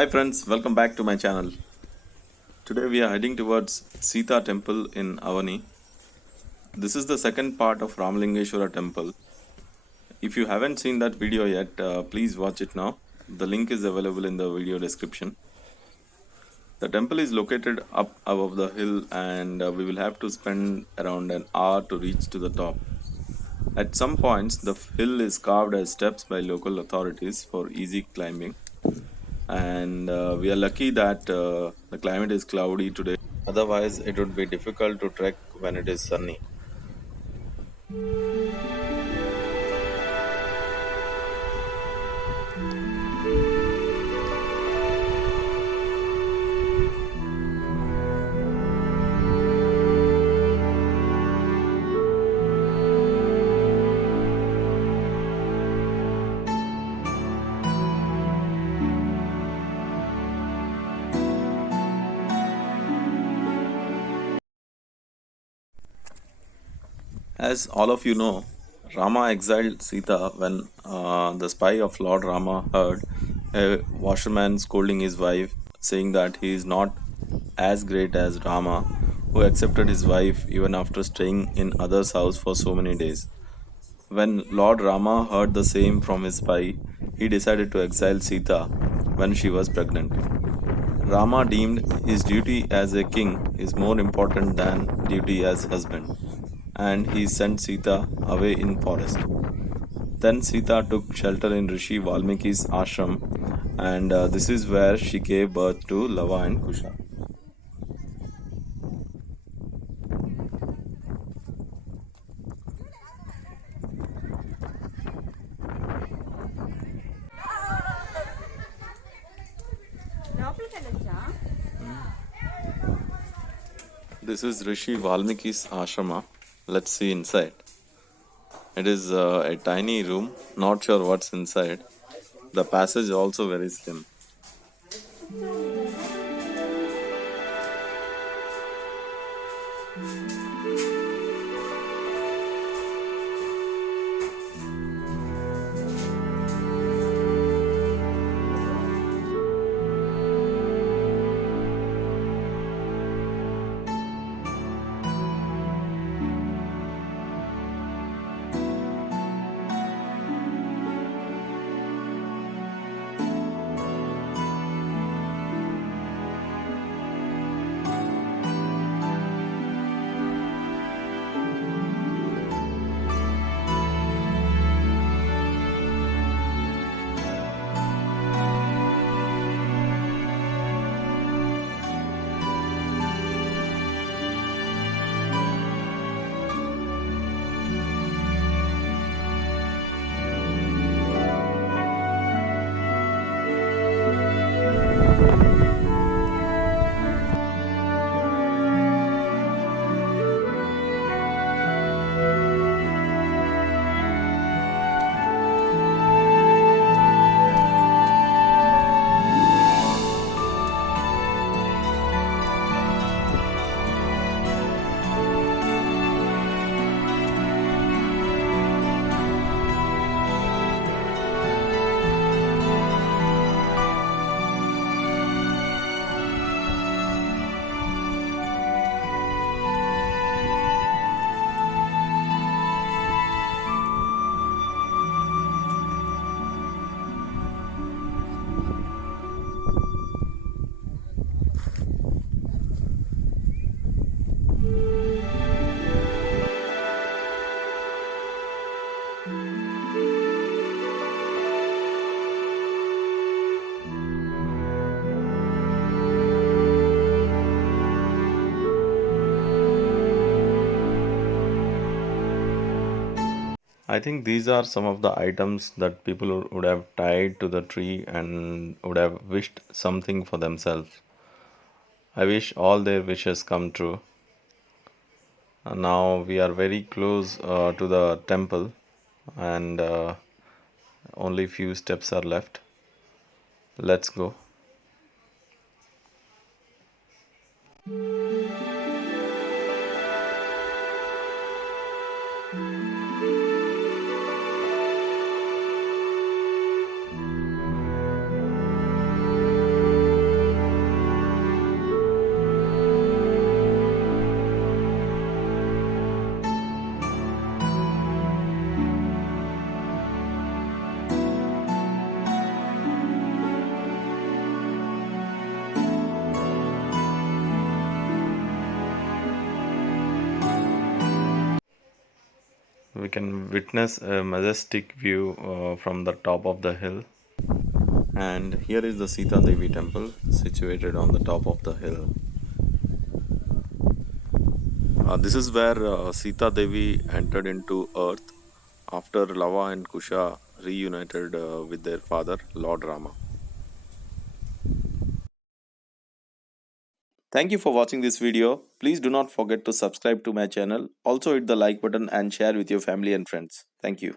Hi friends, welcome back to my channel. Today we are heading towards Sita temple in Avani. This is the second part of Ramalingeshwara temple. If you haven't seen that video yet, please watch it now. The link is available in the video description. The temple is located up above the hill and we will have to spend around an hour to reach to the top. At some points, the hill is carved as steps by local authorities for easy climbing. And we are lucky that the climate is cloudy today. Otherwise, it would be difficult to trek when it is sunny. As all of you know, Rama exiled Sita when the spy of Lord Rama heard a washerman scolding his wife, saying that he is not as great as Rama, who accepted his wife even after staying in others' house for so many days. When Lord Rama heard the same from his spy, he decided to exile Sita when she was pregnant. Rama deemed his duty as a king is more important than duty as husband, and he sent Sita away in forest. Then Sita took shelter in Rishi Valmiki's ashram, and this is where she gave birth to Lava and Kusha. లోపలికి వెళ్ళొచ్చా This is Rishi Valmiki's ashrama. Let's see inside. It is a tiny room, not sure what's inside. The passage also very slim. I think these are some of the items that people would have tied to the tree and would have wished something for themselves. I wish all their wishes come true. And now we are very close to the temple, and only few steps are left. Let's go. can witness a majestic view from the top of the hill. And here is the Sita Devi temple situated on the top of the hill. This is where Sita Devi entered into earth after Lava and Kusha reunited with their father, Lord Rama. Thank you for watching this video. Please do not forget to subscribe to my channel. Also hit the like button and share with your family and friends. Thank you.